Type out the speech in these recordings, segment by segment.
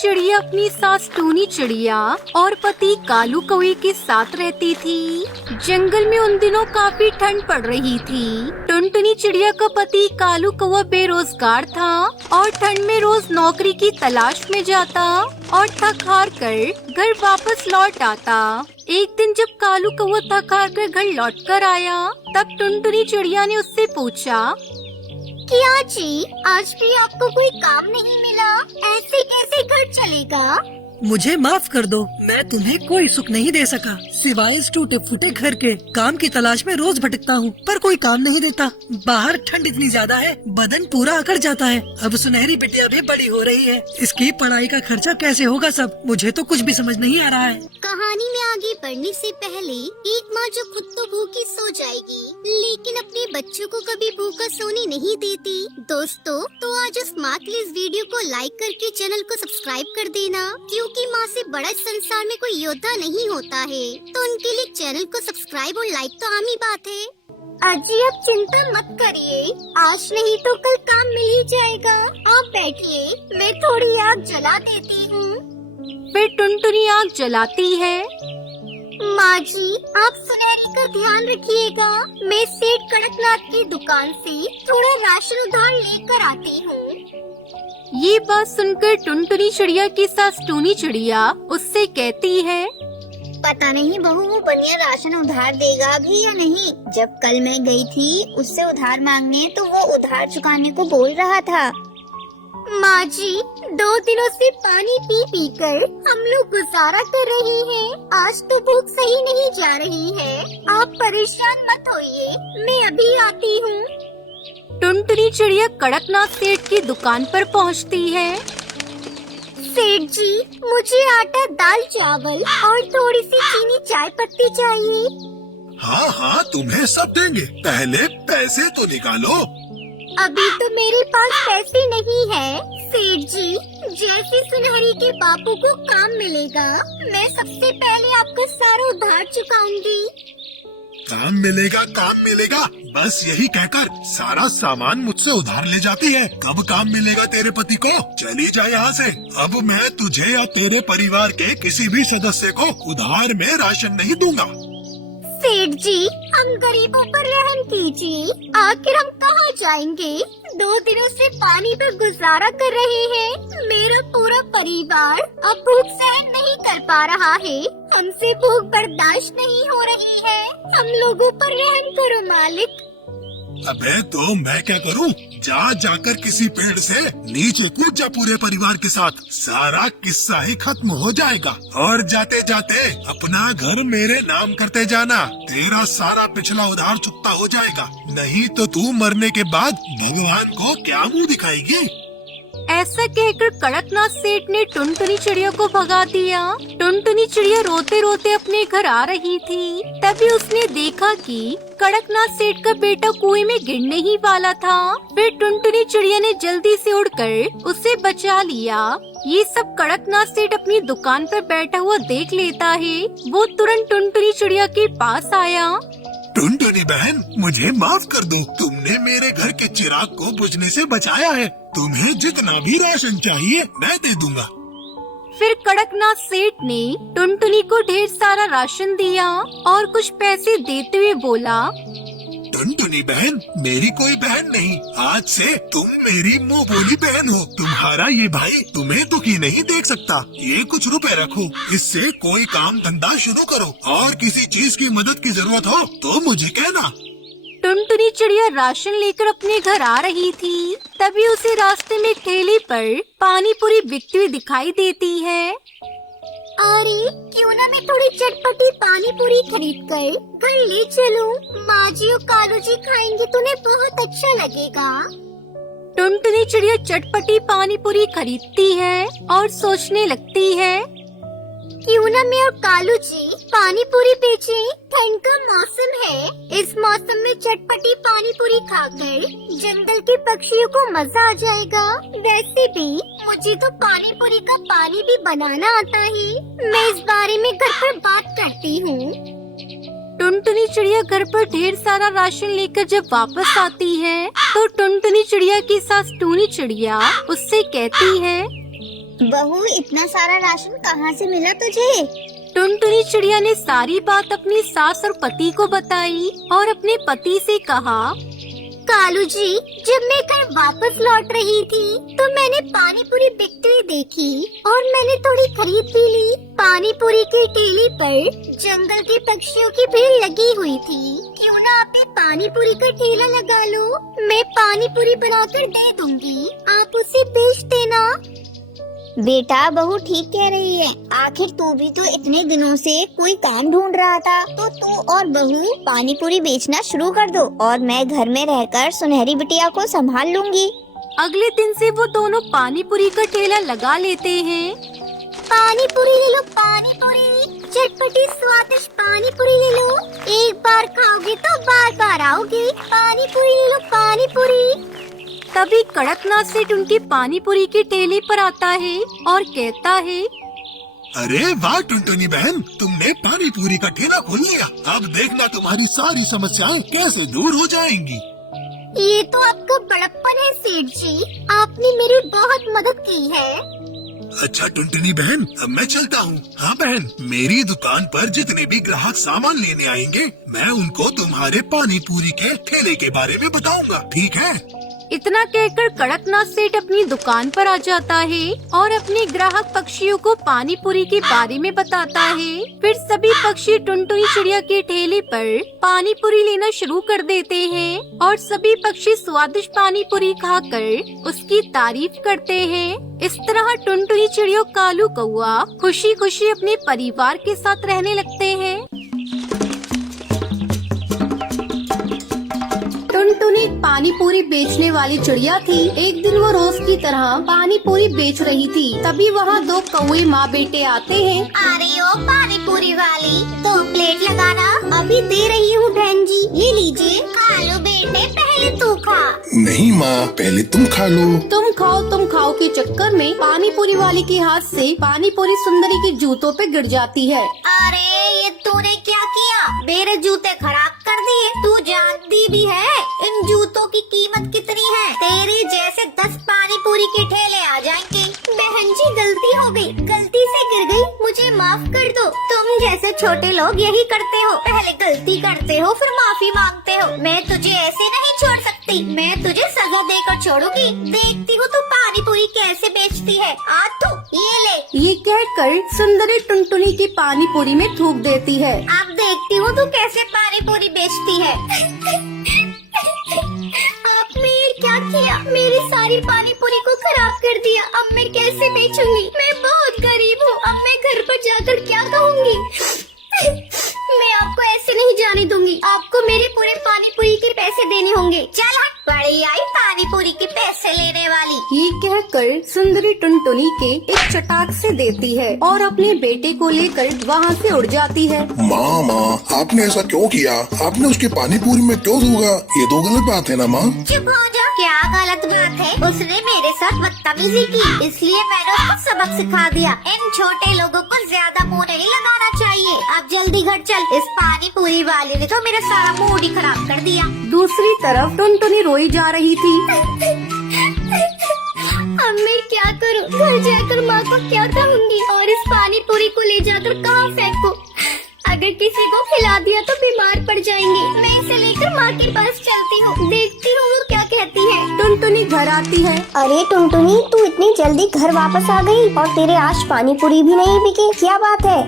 चिड़िया अपनी सास टूनी चिड़िया और पति कालू कौवे के साथ रहती थी। जंगल में उन दिनों काफी ठंड पड़ रही थी। टुनटुनी चिड़िया का पति कालू कौवा बेरोजगार था और ठंड में रोज नौकरी की तलाश में जाता और थक हार कर घर वापस लौट आता। एक दिन जब कालू कौवा थक हार कर घर लौट कर आया, तब टुनटुनी चिड़िया ने उससे पूछा, क्या जी, आज भी आपको कोई काम नहीं मिला? ऐसे कैसे घर चलेगा? मुझे माफ कर दो, मैं तुम्हें कोई सुख नहीं दे सका, सिवाय इस टूटे फूटे घर के। काम की तलाश में रोज भटकता हूँ, पर कोई काम नहीं देता। बाहर ठंड इतनी ज्यादा है, बदन पूरा अकड़ जाता है। अब सुनहरी बिटिया भी बड़ी हो रही है, इसकी पढ़ाई का खर्चा कैसे होगा सब? मुझे तो कुछ भी समझ नहीं आ रहा है। कहानी में आगे बढ़ने से पहले एक माँ जो खुद तो भूखी सो जाएगी, लेकिन अपने बच्चों को कभी भूखा सोने नहीं देती। दोस्तों, तो आज उस माँ के लिए इस वीडियो को लाइक करके चैनल को सब्सक्राइब कर देना, क्योंकि माँ से बड़ा इस संसार में कोई योद्धा नहीं होता है। तो उनके लिए चैनल को सब्सक्राइब और लाइक तो आम ही बात है। अजी, आप चिंता मत करिए, आज नहीं तो कल काम मिल ही जाएगा। आप बैठिए, मैं थोड़ी आग जला देती हूँ। फिर टुनटुनी आग जलाती है। माँ जी, आप सुनहरी का ध्यान रखिएगा। मैं सेठ कड़कनाथ की दुकान से थोड़ा राशन उधार लेकर आती हूँ। ये बात सुनकर टुनटुनी चिड़िया की सास टूनी चिड़िया उससे कहती है, पता नहीं बहू वो बनिया राशन उधार देगा भी या नहीं। जब कल मैं गई थी उससे उधार मांगने, तो वो उधार चुकाने को बोल रहा था। माँ जी, 2 दिनों से पानी पी पी कर हम लोग गुजारा कर रहे हैं। आज तो भूख सही नहीं जा रही है। आप परेशान मत होइए, मैं अभी आती हूँ। टुनटुनी चिड़िया कड़कनाथ सेठ की दुकान पर पहुंचती है। सेठ जी, मुझे आटा, दाल, चावल और थोड़ी सी चीनी चाय पत्ती चाहिए। हाँ हाँ, तुम्हें सब देंगे, पहले पैसे तो निकालो। अभी तो मेरे पास पैसे नहीं है सेठ जी। जैसे सुनहरी के बापू को काम मिलेगा, मैं सबसे पहले आपका सारा उधार चुकाऊंगी। काम मिलेगा, बस यही कहकर सारा सामान मुझसे उधार ले जाती है। कब काम मिलेगा तेरे पति को? चली जा यहाँ से। अब मैं तुझे या तेरे परिवार के किसी भी सदस्य को उधार में राशन नहीं दूंगा। सेठ जी, हम गरीबों पर रहम कीजिए। आखिर हम कहाँ जाएंगे? 2 दिनों से पानी पर गुजारा कर रहे हैं। मेरा पूरा परिवार अब भूख सहन नहीं कर पा रहा है। हमसे भूख बर्दाश्त नहीं हो रही है। हम लोगों पर रहम करो मालिक। अबे तो मैं क्या करूं? जाकर किसी पेड़ से नीचे कूद जा पूरे परिवार के साथ। सारा किस्सा ही खत्म हो जाएगा। और जाते जाते अपना घर मेरे नाम करते जाना। तेरा सारा पिछला उधार चुकता हो जाएगा। नहीं तो तू मरने के बाद भगवान को क्या मुंह दिखाएगी? ऐसा कहकर कड़कनाथ सेठ ने टुनटुनी चिड़िया को भगा दिया। टुनटुनी चिड़िया रोते रोते अपने घर आ रही थी। तभी उसने देखा कि कड़कनाथ सेठ का बेटा कुएं में गिरने ही वाला था। फिर टुनटुनी चिड़िया ने जल्दी से उड़कर उसे बचा लिया। ये सब कड़कनाथ सेठ अपनी दुकान पर बैठा हुआ देख लेता है। वो तुरंत टुनटुनी चिड़िया के पास आया। टुनटुनी बहन, मुझे माफ कर दो। तुमने मेरे घर के चिराग को बुझने से बचाया है। तुम्हें जितना भी राशन चाहिए मैं दे दूंगा। फिर कड़कनाथ सेठ ने टुनटुनी को ढेर सारा राशन दिया और कुछ पैसे देते हुए बोला, टुनटुनी बहन, मेरी कोई बहन नहीं, आज से तुम मेरी मुंह बोली बहन हो। तुम्हारा ये भाई तुम्हें दुखी नहीं देख सकता। ये कुछ रुपए रखो, इससे कोई काम धंधा शुरू करो। और किसी चीज की मदद की जरूरत हो तो मुझे कहना। टुनटुनी चिड़िया राशन लेकर अपने घर आ रही थी। तभी उसे रास्ते में ठेले पर पानी पूरी बिकती हुई दिखाई देती है। अरे, क्यों ना मैं थोड़ी चटपटी पानी पूरी खरीद कर घर ले चलूं? माँ जी और कालू जी खाएंगे तो उन्हें बहुत अच्छा लगेगा। टुनटुनी चिड़िया चटपटी पानी पूरी खरीदती है और सोचने लगती है, क्यों ना मैं और कालू जी पानी पूरी बेचे। ठंड का मौसम है, इस मौसम में चटपटी पानी पूरी खाकर जंगल के पक्षियों को मजा आ जाएगा। वैसे भी मुझे तो पानी पूरी का पानी भी बनाना आता है। मैं इस बारे में घर पर बात करती हूँ। टुनटुनी चिड़िया घर पर ढेर सारा राशन लेकर जब वापस आती है तो टुनटुनी चिड़िया की सास टूनी चिड़िया उससे कहती है, बहू, इतना सारा राशन कहाँ से मिला तुझे? टुनटुनी चिड़िया ने सारी बात अपनी सास और पति को बताई और अपने पति से कहा, कालू जी, जब मैं घर वापस लौट रही थी तो मैंने पानी पूरी बिकती हुई देखी और मैंने थोड़ी खरीद भी ली। पानी पूरी की ठेली पर जंगल के पक्षियों की भीड़ लगी हुई थी। क्यों ना आप भी पानी पूरी का ठेला लगा लो, मैं पानी पूरी बनाकर दे दूंगी, आप उसे बेच देना। बेटा, बहू ठीक कह रही है। आखिर तू भी तो इतने दिनों से कोई काम ढूंढ रहा था, तो तू और बहू पानी पूरी बेचना शुरू कर दो और मैं घर में रहकर सुनहरी बिटिया को संभाल लूंगी। अगले दिन से वो दोनों पानी पूरी का ठेला लगा लेते हैं। पानी पूरी ले लो, पानी पूरी, चटपटी स्वादिष्ट पानी पूरी ले लो। एक बार खाओगे तो बार बार आओगे। पानी पूरी ले लो, पानी पूरी। तभी कड़कनाथ सेठ उनकी पानी पूरी की ठेले पर आता है और कहता है, अरे वाह टुनटुनी बहन, तुमने पानी पूरी का ठेला खोल लिया। अब देखना तुम्हारी सारी समस्याएं कैसे दूर हो जाएंगी। ये तो आपका बड़प्पन है सेठ जी, आपने मेरी बहुत मदद की है। अच्छा टुनटुनी बहन, अब मैं चलता हूँ। हाँ बहन, मेरी दुकान पर जितने भी ग्राहक सामान लेने आएंगे, मैं उनको तुम्हारे पानी पूरी के ठेले के बारे में बताऊंगा, ठीक है? इतना कहकर कड़कनाथ सेठ अपनी दुकान पर आ जाता है और अपने ग्राहक पक्षियों को पानी पूरी के बारे में बताता है। फिर सभी पक्षी टुनटुनी चिड़िया के ठेले पर पानी पूरी लेना शुरू कर देते हैं और सभी पक्षी स्वादिष्ट पानी पूरी खाकर उसकी तारीफ करते हैं। इस तरह टुनटुनी चिड़िया कालू कौआ खुशी खुशी अपने परिवार के साथ रहने लगते हैं। टुनटुनी पानी पूरी बेचने वाली चिड़िया थी। एक दिन वो रोज की तरह पानी पूरी बेच रही थी। तभी वहाँ दो कौवे माँ बेटे आते हैं। अरे ओ पानी पूरी वाली, 2 प्लेट लगाना। अभी दे रही हूँ बहन जी, ये लीजिए। खा लो बेटे, पहले तू खा। नहीं माँ, पहले तुम खा लो। तुम खाओ के चक्कर में पानी पूरी वाली के हाथ से पानी पूरी सुंदरी के जूतों पे गिर जाती है। अरे ये तूने क्या किया? मेरे जूते खराब कर दिए। तू जानती भी है इन जूतों की कीमत कितनी है? तेरे जैसे 10 पानी पूरी के ठेले आ जाएंगे। बहन जी, गलती हो गई, गलती से गिर गई, मुझे माफ कर दो। तुम जैसे छोटे लोग यही करते हो, पहले गलती करते हो फिर माफी मांगते हो। मैं तुझे ऐसे नहीं छोड़ सकती, मैं तुझे सजा देकर छोड़ूंगी। देखती हूँ तू पानी पूरी कैसे बेचती है। आ तू, ये ले। ये कहकर सुंदरी टुनटुनी की पानी पूरी में थूक देती है। अब देखती हूँ तू कैसे पानी पूरी बेचती है। आपने ये क्या किया? मेरी सारी पानी पूरी को खराब कर दिया। अब मैं कैसे बेचूंगी? मैं बहुत गरीब हूँ। अब मैं घर पर जाकर क्या कहूँगी? मैं आपको ऐसे नहीं जाने दूंगी। आपको मेरे पूरे पानी पूरी के पैसे देने होंगे। चल हट, बड़ी आई पानी पूरी के पैसे लेने वाली। ये कहकर सुंदरी टुनटुनी के एक चटाक से देती है और अपने बेटे को लेकर वहाँ से उड़ जाती है। माँ, आपने ऐसा क्यों किया? आपने उसके पानी पूरी में क्यों दूंगा? ये तो गलत बात है ना माँ। चुप हो जा। क्या गलत बात है? उसने मेरे साथ बदतमीजी की, इसलिए मैंने उसको सबक सिखा दिया। इन छोटे लोगों को ज्यादा मुँह नहीं लगाना चाहिए। अब जल्दी घर चल। इस पानी पूरी वाले ने तो मेरा सारा मूड ही खराब कर दिया। दूसरी तरफ टुनटुनी रोई जा रही थी। अब मैं क्या करूं? घर जाकर माँ को क्या कहूँगी और इस पानी पूरी को ले जाकर कहाँ फेंकूं? अगर किसी को खिला दिया तो बीमार पड़ जाएंगे। मैं इसे लेकर माँ के पास चलती हूँ, देखती हूँ वो क्या कहती है। टुनटुनी घर आती है। अरे टुनटुनी, तू इतनी जल्दी घर वापस आ गई और तेरे आज पानी पूरी भी नहीं बिके, क्या बात है?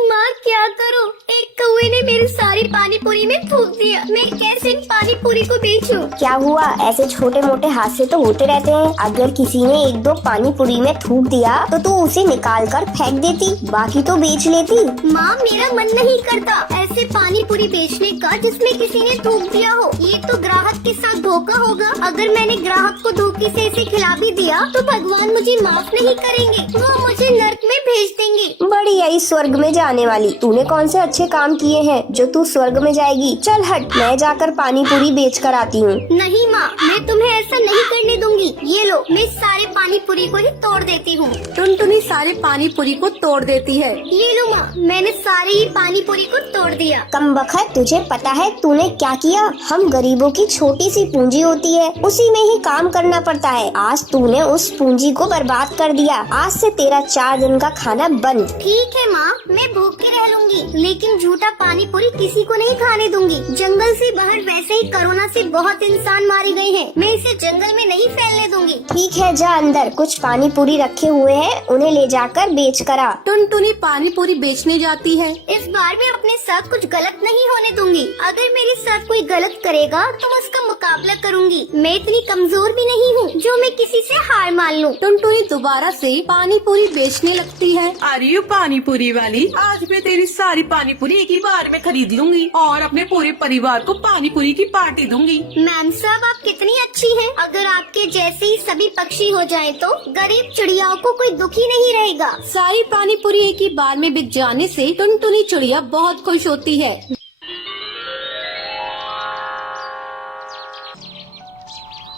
माँ क्या करूँ? एक कौवे ने मेरी सारी पानी पूरी में थूक दिया। मैं कैसे इन पानी पूरी को बेचूं? क्या हुआ? ऐसे छोटे मोटे हादसे तो होते रहते हैं। अगर किसी ने 1-2 पानी पूरी में थूक दिया तो तू उसे निकाल कर फेंक देती, बाकी तो बेच लेती। माँ, मेरा मन नहीं करता ऐसे पानी पूरी बेचने का जिसमें किसी ने थूक दिया हो। ये तो ग्राहक के साथ धोखा होगा। अगर मैंने ग्राहक को धोखे से इसे खिला भी दिया तो भगवान मुझे माफ नहीं करेंगे, वो मुझे नर्क में भेज देंगे। बड़ी आई स्वर्ग में जाने वाली, तूने कौन से अच्छे काम काम किए हैं जो तू स्वर्ग में जाएगी। चल हट, मैं जाकर पानी पूरी बेच कर आती हूँ। नहीं माँ, मैं तुम्हें ऐसा नहीं करने दूंगी। ये लो, मैं सारे पानी पूरी को ही तोड़ देती हूँ। टुनटुनी सारे पानी पूरी को तोड़ देती है। ये लो माँ, मैंने सारे ही पानी पूरी को तोड़ दिया। कमबख्त, तुझे पता है तूने क्या किया? हम गरीबों की छोटी सी पूंजी होती है, उसी में ही काम करना पड़ता है। आज तूने उस पूंजी को बर्बाद कर दिया। आज से तेरा 4 दिन का खाना बंद। ठीक है माँ, मैं भूखी रह लूंगी, लेकिन झूठा पानी पूरी किसी को नहीं खाने दूंगी। जंगल से बाहर वैसे ही कोरोना से बहुत इंसान मारे गए हैं, मैं इसे जंगल में नहीं फैलने दूंगी। ठीक है, जा अंदर, कुछ पानी पूरी रखे हुए हैं, उन्हें ले जाकर बेच कर आ। टुनटुनी पानी पूरी बेचने जाती है। इस बार मैं अपने साथ कुछ गलत नहीं होने दूंगी। अगर मेरे साथ कोई गलत करेगा तो मैं उसका मुकाबला करूंगी। मैं इतनी कमजोर भी नहीं हूँ जो मैं किसी से हार मान लूँ। टुनटुनी दोबारा से पानी पूरी बेचने लगती है। अरे यू पानी पूरी वाली, आज मैं तेरी सारी पानी पूरी एक ही बार में खरीद लूंगी और अपने पूरे परिवार को पानी पूरी की पार्टी दूंगी। मैम साहब, आप कितनी अच्छी हैं। अगर आपके जैसे ही सभी पक्षी हो जाएं तो गरीब चिड़ियाओं को कोई दुखी नहीं रहेगा। सारी पानी पूरी एक ही बार में बिक जाने से टुनटुनी चिड़िया बहुत खुश होती है।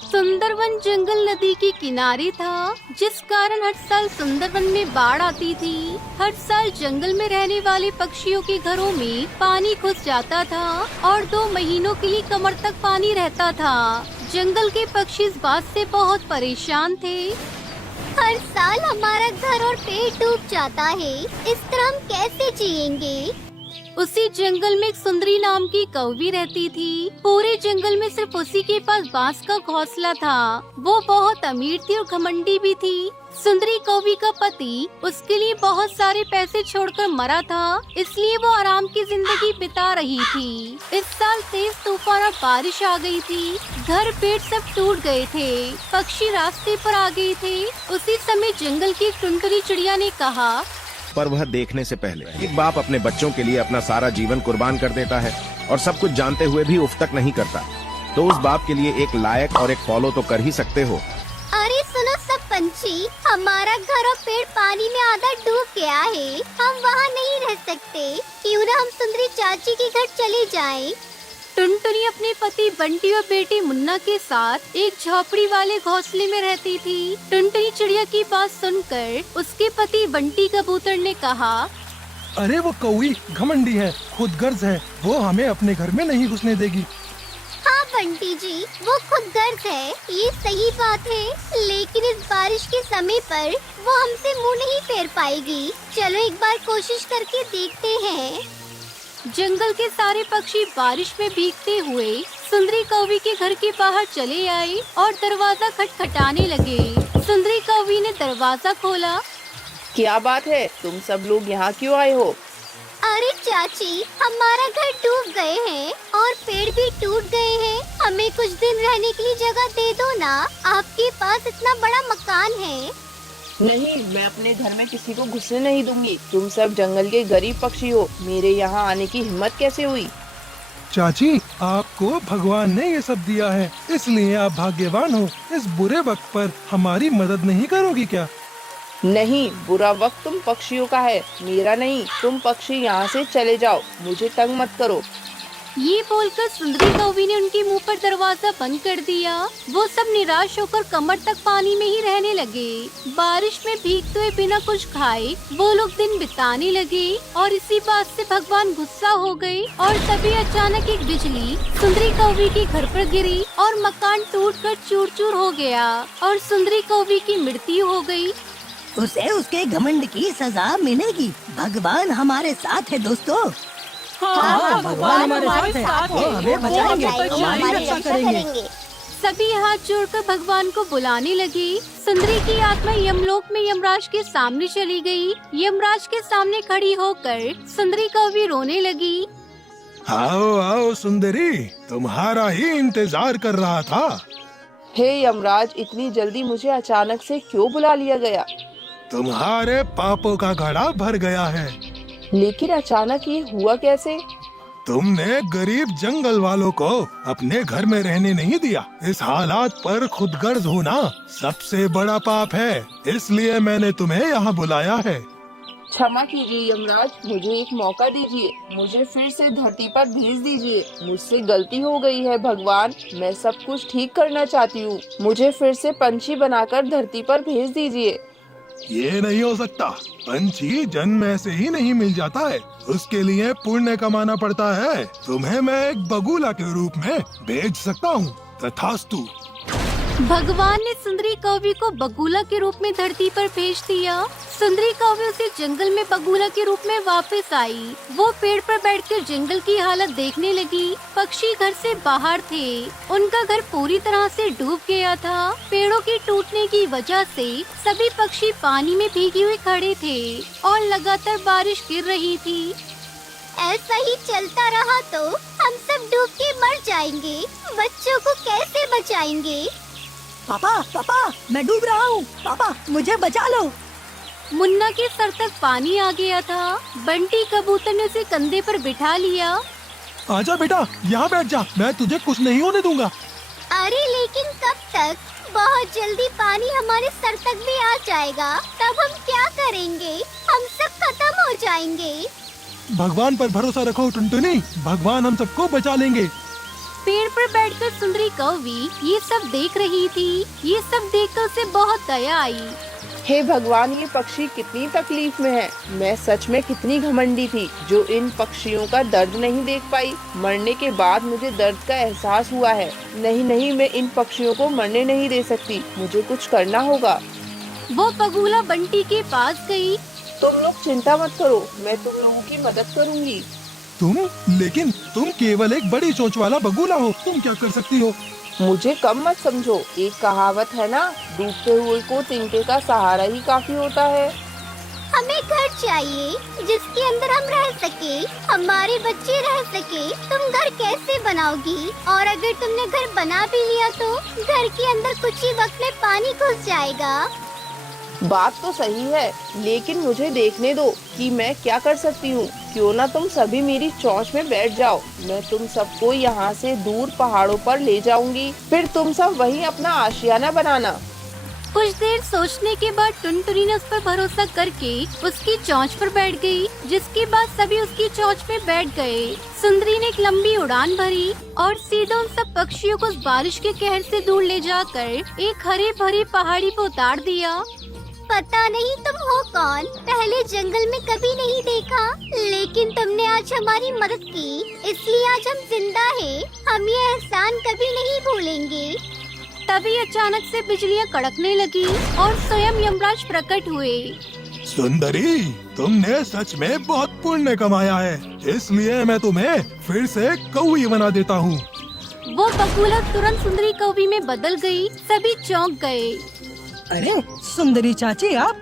सुंदरवन जंगल नदी के किनारे था, जिस कारण हर साल सुंदरवन में बाढ़ आती थी। हर साल जंगल में रहने वाले पक्षियों के घरों में पानी घुस जाता था और 2 महीनों के लिए कमर तक पानी रहता था। जंगल के पक्षी इस बात से बहुत परेशान थे। हर साल हमारा घर और पेड़ डूब जाता है, इस तरह हम कैसे जिएंगे? उसी जंगल में एक सुंदरी नाम की कौवी रहती थी। पूरे जंगल में सिर्फ उसी के पास बांस का घोंसला था। वो बहुत अमीर थी और घमंडी भी थी। सुंदरी कौवी का पति उसके लिए बहुत सारे पैसे छोड़कर मरा था, इसलिए वो आराम की जिंदगी बिता रही थी। इस साल तेज तूफान और बारिश आ गई थी। घर पेड़ सब टूट गए थे। पक्षी रास्ते पर आ गए थे। उसी समय जंगल की टुनटुनी चिड़िया ने कहा, पर वह देखने से पहले एक बाप अपने बच्चों के लिए अपना सारा जीवन कुर्बान कर देता है और सब कुछ जानते हुए भी उफ तक नहीं करता, तो उस बाप के लिए एक लायक और एक फॉलो तो कर ही सकते हो। अरे सुनो सब पंछी, हमारा घर और पेड़ पानी में आधा डूब गया है। हम वहाँ नहीं रह सकते, क्यों ना हम सुंदरी चाची के घर चले जाएं। टुनटुनी अपने पति बंटी और बेटी मुन्ना के साथ एक झोपड़ी वाले घोंसले में रहती थी। टुनटुनी चिड़िया की बात सुनकर उसके पति बंटी कबूतर ने कहा, अरे वो कौवी घमंडी है, खुदगर्ज है, वो हमें अपने घर में नहीं घुसने देगी। हाँ बंटी जी, वो खुदगर्ज है, ये सही बात है, लेकिन इस बारिश के समय पर वो हमसे मुंह नहीं फेर पाएगी। चलो एक बार कोशिश करके देखते हैं। जंगल के सारे पक्षी बारिश में भीगते हुए सुंदरी कौवी के घर के बाहर चले आए और दरवाजा खटखटाने लगे। सुंदरी कौवी ने दरवाजा खोला। क्या बात है, तुम सब लोग यहाँ क्यों आए हो? अरे चाची, हमारा घर डूब गए हैं और पेड़ भी टूट गए हैं। हमें कुछ दिन रहने के लिए जगह दे दो ना, आपके पास इतना बड़ा मकान है। नहीं, मैं अपने घर में किसी को घुसने नहीं दूंगी। तुम सब जंगल के गरीब पक्षी हो, मेरे यहाँ आने की हिम्मत कैसे हुई? चाची, आपको भगवान ने ये सब दिया है, इसलिए आप भाग्यवान हो। इस बुरे वक्त पर हमारी मदद नहीं करोगी क्या? नहीं, बुरा वक्त तुम पक्षियों का है, मेरा नहीं। तुम पक्षी यहाँ से चले जाओ, मुझे तंग मत करो। ये बोलकर सुंदरी कौवी ने उनके मुंह पर दरवाजा बंद कर दिया। वो सब निराश होकर कमर तक पानी में ही रहने लगे। बारिश में भीगते हुए बिना कुछ खाए वो लोग दिन बिताने लगे और इसी बात से भगवान गुस्सा हो गए और तभी अचानक एक बिजली सुंदरी कौवी के घर पर गिरी और मकान टूटकर चूर चूर हो गया और सुंदरी कौवी की मृत्यु हो गई। उसे उसके घमंड की सजा मिलेगी। भगवान हमारे साथ है दोस्तों। हाँ, भगवान हमारे साथ है, वो हमें बचाएंगे, हमारी रक्षा करेंगे। सभी हाथ जोड़कर भगवान को बुलाने लगे। सुंदरी की आत्मा यमलोक में यमराज के सामने चली गई। यमराज के सामने खड़ी होकर सुंदरी कौवी रोने लगी। आओ आओ सुंदरी, तुम्हारा ही इंतजार कर रहा था। हे यमराज, इतनी जल्दी मुझे अचानक से क्यों बुला लिया गया? तुम्हारे पापों का घड़ा भर गया है। लेकिन अचानक ये हुआ कैसे? तुमने गरीब जंगल वालों को अपने घर में रहने नहीं दिया। इस हालात पर खुदगर्ज होना सबसे बड़ा पाप है, इसलिए मैंने तुम्हें यहाँ बुलाया है। क्षमा कीजिए यमराज, मुझे एक मौका दीजिए, मुझे फिर से धरती पर भेज दीजिए। मुझसे गलती हो गई है भगवान, मैं सब कुछ ठीक करना चाहती हूँ। मुझे फिर से पंछी बनाकर धरती पर भेज दीजिए। ये नहीं हो सकता, पंछी जन्म ऐसे ही नहीं मिल जाता है, उसके लिए पुण्य कमाना पड़ता है। तुम्हें मैं एक बगुला के रूप में भेज सकता हूँ, तथास्तु। भगवान ने सुंदरी कौवी को बगुला के रूप में धरती पर भेज दिया। सुंदरी कौवी उसी जंगल में बगुला के रूप में वापस आई। वो पेड़ पर बैठकर जंगल की हालत देखने लगी। पक्षी घर से बाहर थे, उनका घर पूरी तरह से डूब गया था। पेड़ों के टूटने की वजह से सभी पक्षी पानी में भीगे हुए खड़े थे और लगातार बारिश गिर रही थी। ऐसा ही चलता रहा तो हम सब डूब के मर जाएंगे। बच्चों को कैसे बचाएंगे? पापा पापा, मैं डूब रहा हूँ, पापा मुझे बचा लो। मुन्ना के सर तक पानी आ गया था। बंटी कबूतर ने उसे कंधे पर बिठा लिया। आजा बेटा, यहाँ बैठ जा, मैं तुझे कुछ नहीं होने दूंगा। अरे लेकिन कब तक? बहुत जल्दी पानी हमारे सर तक भी आ जाएगा, तब हम क्या करेंगे? हम सब खत्म हो जाएंगे। भगवान पर भरोसा रखो टुनटुनी, भगवान हम सबको बचा लेंगे। पेड़ पर बैठकर सुंदरी कौवी ये सब देख रही थी। ये सब देखकर उसे बहुत दया आई। हे भगवान, ये पक्षी कितनी तकलीफ में है। मैं सच में कितनी घमंडी थी जो इन पक्षियों का दर्द नहीं देख पाई। मरने के बाद मुझे दर्द का एहसास हुआ है। नहीं, मैं इन पक्षियों को मरने नहीं दे सकती, मुझे कुछ करना होगा। वो बगुला बंटी के पास गई। तुम लोग चिंता मत करो, मैं तुम लोगों की मदद करूंगी। लेकिन तुम केवल एक बड़ी सोच वाला बगुला हो, तुम क्या कर सकती हो? मुझे कम मत समझो। एक कहावत है ना, डूबते हुए को तिनके का सहारा ही काफी होता है। हमें घर चाहिए जिसके अंदर हम रह सके, हमारे बच्चे रह सके। तुम घर कैसे बनाओगी? और अगर तुमने घर बना भी लिया तो घर के अंदर कुछ ही वक्त में पानी घुस जाएगा। बात तो सही है, लेकिन मुझे देखने दो कि मैं क्या कर सकती हूँ। क्यों ना तुम सभी मेरी चोंच में बैठ जाओ, मैं तुम सबको यहाँ से दूर पहाड़ों पर ले जाऊंगी, फिर तुम सब वहीं अपना आशियाना बनाना। कुछ देर सोचने के बाद टुनटुनी ने उस पर भरोसा करके उसकी चोंच पर बैठ गई, जिसके बाद सभी उसकी चोंच में बैठ गए। सुंदरी ने एक लंबी उड़ान भरी और सीधा उन सब पक्षियों को उस बारिश के कहर से दूर ले जाकर एक हरे भरे पहाड़ी पर उतार दिया। पता नहीं तुम हो कौन, पहले जंगल में कभी नहीं देखा, लेकिन तुमने आज हमारी मदद की, इसलिए आज हम जिंदा हैं। हम ये एहसान कभी नहीं भूलेंगे। तभी अचानक से बिजलियां कड़कने लगी और स्वयं यमराज प्रकट हुए। सुंदरी, तुमने सच में बहुत पुण्य कमाया है, इसलिए मैं तुम्हें फिर से कौवी बना देता हूँ। वो बगुला तुरंत सुंदरी कौवी में बदल गई। सभी चौंक गए। अरे सुंदरी चाची, आप?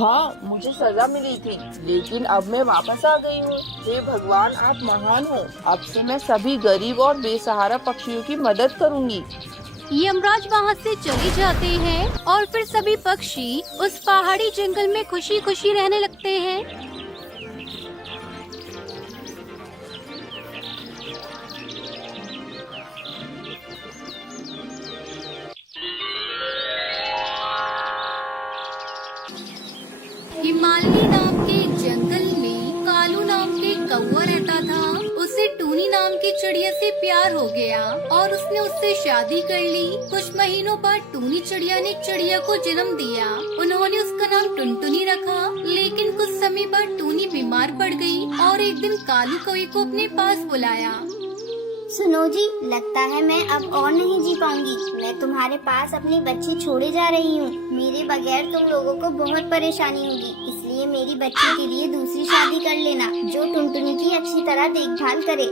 हाँ, मुझे सजा मिली थी, लेकिन अब मैं वापस आ गई हूँ। हे भगवान, आप महान हो। अब से मैं सभी गरीब और बेसहारा पक्षियों की मदद करूँगी। यमराज वहाँ से चले जाते हैं और फिर सभी पक्षी उस पहाड़ी जंगल में खुशी खुशी रहने लगते हैं। हिमालय नाम के एक जंगल में कालू नाम के एक कौवा रहता था। उसे टूनी नाम की चिड़िया से प्यार हो गया और उसने उससे शादी कर ली। कुछ महीनों बाद टूनी चिड़िया ने एक चिड़िया को जन्म दिया। उन्होंने उसका नाम टुनटुनी रखा। लेकिन कुछ समय बाद टूनी बीमार पड़ गई और एक दिन कालू कौवे को अपने पास बुलाया। सुनो जी, लगता है मैं अब और नहीं जी पाऊंगी। मैं तुम्हारे पास अपनी बच्ची छोड़े जा रही हूँ। मेरे बगैर तुम लोगों को बहुत परेशानी होगी, इसलिए मेरी बच्ची के लिए दूसरी शादी कर लेना जो टुनटुनी की अच्छी तरह देखभाल करे।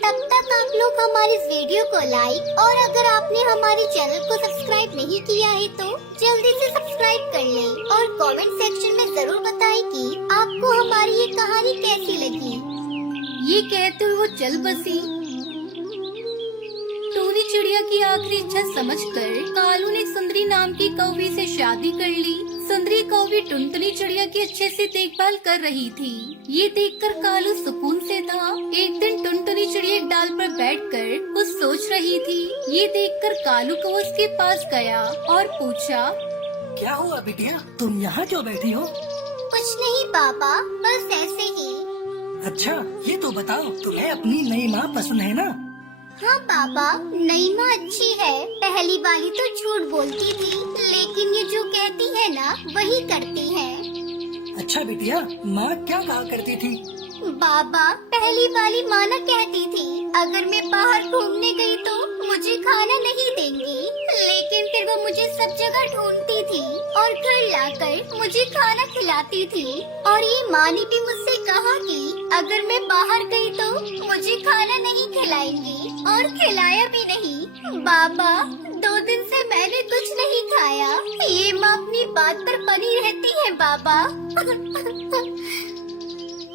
तब तक आप लोग हमारे इस वीडियो को लाइक और अगर आपने हमारे चैनल को सब्सक्राइब नहीं किया है तो जल्दी से सब्सक्राइब कर लें और कमेंट सेक्शन में जरूर बताएं कि आपको हमारी ये कहानी कैसी लगी। ये कहते हुए वो चल बसी। टूनी चिड़िया की आखिरी इच्छा समझकर कालू ने सुंदरी नाम की कौवी से शादी कर ली। सुंदरी कौवी टुनटुनी चिड़िया की अच्छे से देखभाल कर रही थी। ये देखकर कालू सुकून से था। एक दिन टुनटुनी चिड़िया एक डाल पर बैठकर कुछ सोच रही थी। ये देखकर कालू को उसके पास गया और पूछा, क्या हुआ बिटिया, तुम यहाँ क्यों बैठी हो? कुछ नहीं पापा, बस ऐसे ही। अच्छा, ये तो बताओ तुम्हें अपनी नई माँ पसंद है ना? हाँ पापा, नई माँ अच्छी है। पहली वाली तो झूठ बोलती थी, लेकिन ये जो कहती है ना वही करती है। अच्छा बिटिया, माँ क्या कहा करती थी? बाबा, पहली वाली माँ ना कहती थी अगर मैं बाहर घूमने गई तो मुझे खाना नहीं देंगी, लेकिन फिर वो मुझे सब जगह ढूंढती थी और घर लाकर मुझे खाना खिलाती थी। और ये माँ ने भी मुझसे कहा कि अगर मैं बाहर गई तो मुझे खाना नहीं खिलाएंगी, और खिलाया भी नहीं। बाबा, 2 दिन से मैंने कुछ नहीं खाया। ये माँ अपनी बात पर बनी रहती है बाबा।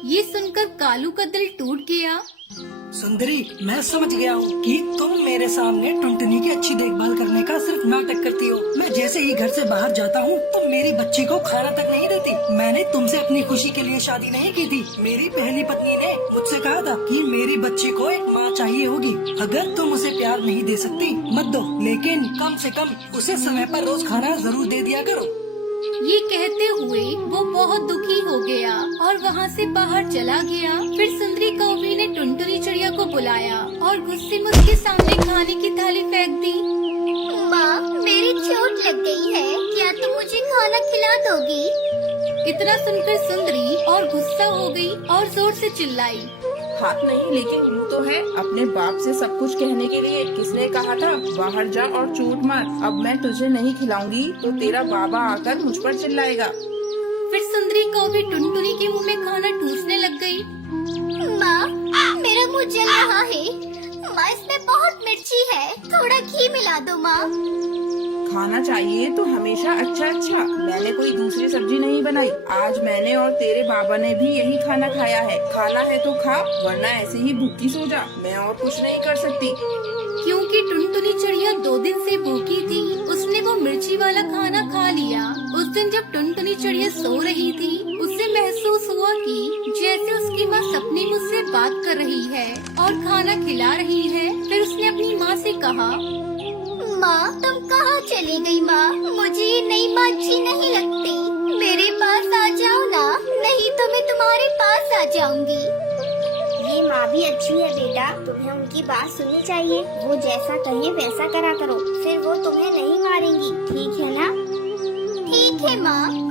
ये सुनकर कालू का दिल टूट गया। सुंदरी, मैं समझ गया हूँ कि तुम मेरे सामने टुनटुनी की अच्छी देखभाल करने का सिर्फ नाटक करती हो। मैं जैसे ही घर से बाहर जाता हूँ तुम मेरी बच्ची को खाना तक नहीं देती। मैंने तुमसे अपनी खुशी के लिए शादी नहीं की थी। मेरी पहली पत्नी ने मुझसे कहा था कि मेरी बच्ची को एक माँ चाहिए होगी। अगर तुम उसे प्यार नहीं दे सकती मत दो, लेकिन कम से कम उसे समय पर रोज खाना जरूर दे दिया करो। ये कहते हुए वो बहुत दुखी हो गया और वहाँ से बाहर चला गया। फिर सुंदरी कौवी ने टुनटुनी चिड़िया को बुलाया और गुस्से में उसके सामने खाने की थाली फेंक दी। माँ, मेरी चोट लग गई है, क्या तुम मुझे खाना खिला दोगी? इतना सुनकर सुंदरी और गुस्सा हो गई और जोर से चिल्लाई। हाथ नहीं लेकिन मुंह तो है। अपने बाप से सब कुछ कहने के लिए किसने कहा था बाहर जा और चोट मार। अब मैं तुझे नहीं खिलाऊंगी तो तेरा बाबा आकर मुझ पर चिल्लाएगा। फिर सुंदरी कौवी टुनटुनी के मुंह में खाना ठूसने लग गई। माँ, मेरा मुंह जल रहा है। माँ, इसमें बहुत मिर्ची है, थोड़ा घी मिला दो माँ। खाना चाहिए तो हमेशा अच्छा अच्छा। मैंने कोई दूसरी सब्जी नहीं बनाई। आज मैंने और तेरे बाबा ने भी यही खाना खाया है। खाना है तो खा, वरना ऐसे ही भूखी सो जा। मैं और कुछ नहीं कर सकती। क्योंकि टुनटुनी चिड़िया 2 दिन से भूखी थी, उसने वो मिर्ची वाला खाना खा लिया। उस दिन जब टुनटुनी चिड़िया सो रही थी, उसे महसूस हुआ कि जैसे उसकी माँ सपने में उससे बात कर रही है और खाना खिला रही है। फिर उसने अपनी माँ से कहा, माँ, तुम कहाँ चली गई माँ? मुझे ये नई माँ अच्छी नहीं लगती। मेरे पास आ जाओ ना, नहीं तो मैं तुम्हारे पास आ जाऊंगी। ये माँ भी अच्छी है बेटा, तुम्हें उनकी बात सुननी चाहिए। वो जैसा कहे वैसा करा करो, फिर वो तुम्हें नहीं मारेंगी, ठीक है ना? ठीक है माँ।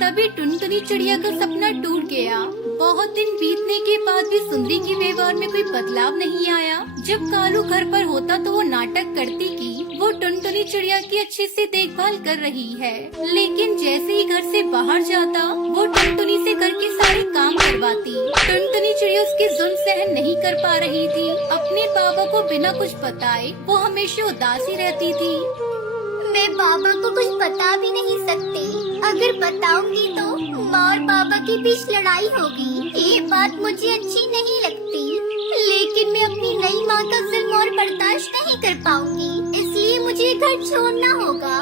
तभी टुनटुनी चिड़िया का सपना टूट गया। बहुत दिन बीतने के बाद भी सुंदरी के व्यवहार में कोई बदलाव नहीं आया। जब कालू घर पर होता तो वो नाटक करती कि वो टुनटुनी चिड़िया की अच्छे से देखभाल कर रही है, लेकिन जैसे ही घर से बाहर जाता वो टुनटुनी से घर के सारे काम करवाती। टुनटुनी चिड़िया उसके जुल्म सहन नहीं कर पा रही थी। अपने बाबा को बिना कुछ बताए वो हमेशा उदासी रहती थी। मैं बाबा को कुछ बता भी नहीं सकती। अगर बताऊंगी तो माँ और बाबा के बीच लड़ाई होगी। ये बात मुझे अच्छी नहीं लगती, लेकिन मैं अपनी नई माँ का जुल्म और बर्दाश्त नहीं कर पाऊंगी, इसलिए मुझे घर छोड़ना होगा।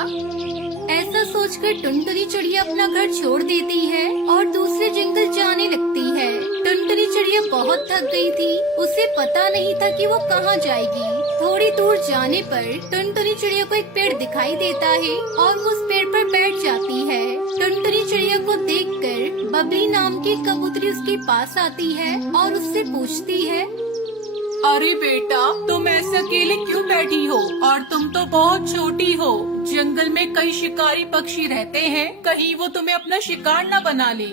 ऐसा सोचकर टुनटुनी चिड़िया अपना घर छोड़ देती है और दूसरे जंगल जाने लगती है। टुनटुनी चिड़िया बहुत थक गई थी, उसे पता नहीं था कि वो कहाँ जाएगी। थोड़ी दूर जाने पर टुनटुनी चिड़िया को एक पेड़ दिखाई देता है और वो उस पेड़ पर बैठ जाती है। टुनटुनी चिड़िया को देखकर बबली नाम की कबूतरी उसके पास आती है और उससे पूछती है, अरे बेटा, तुम ऐसे अकेले क्यों बैठी हो? और तुम तो बहुत छोटी हो। जंगल में कई शिकारी पक्षी रहते हैं, कहीं वो तुम्हें अपना शिकार न बना ले।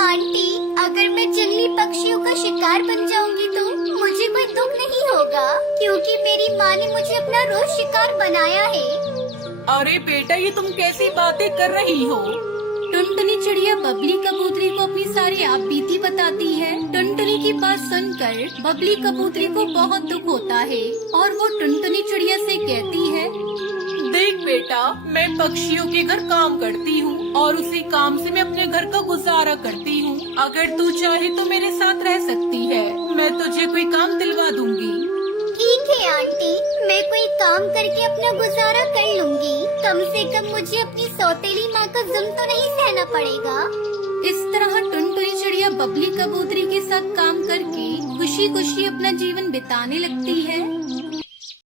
आंटी, अगर मैं जंगली पक्षियों का शिकार बन जाऊंगी तो मुझे कोई दुख नहीं होगा, क्योंकि मेरी माँ ने मुझे अपना रोज शिकार बनाया है। अरे बेटा, ये तुम कैसी बातें कर रही हो? टुनटुनी चिड़िया बबली कबूतरी को अपनी सारी आपबीती बताती है। टुनटुनी की बात सुनकर बबली कबूतरी को बहुत दुख होता है और वो टुनटुनी चिड़िया से कहती है, देख बेटा, मैं पक्षियों के घर काम करती हूँ और उसी काम से मैं अपने घर का गुजारा करती हूँ। अगर तू चाहे तो मेरे साथ रह सकती है, मैं तुझे कोई काम दिलवा दूंगी। ठीक है आंटी, मैं कोई काम करके अपना गुजारा कर लूंगी। कम से कम मुझे अपनी सौतेली माँ का जुल्म तो नहीं सहना पड़ेगा। इस तरह टुनटुनी चिड़िया बबली कबूतरी के साथ काम करके खुशी खुशी अपना जीवन बिताने लगती है।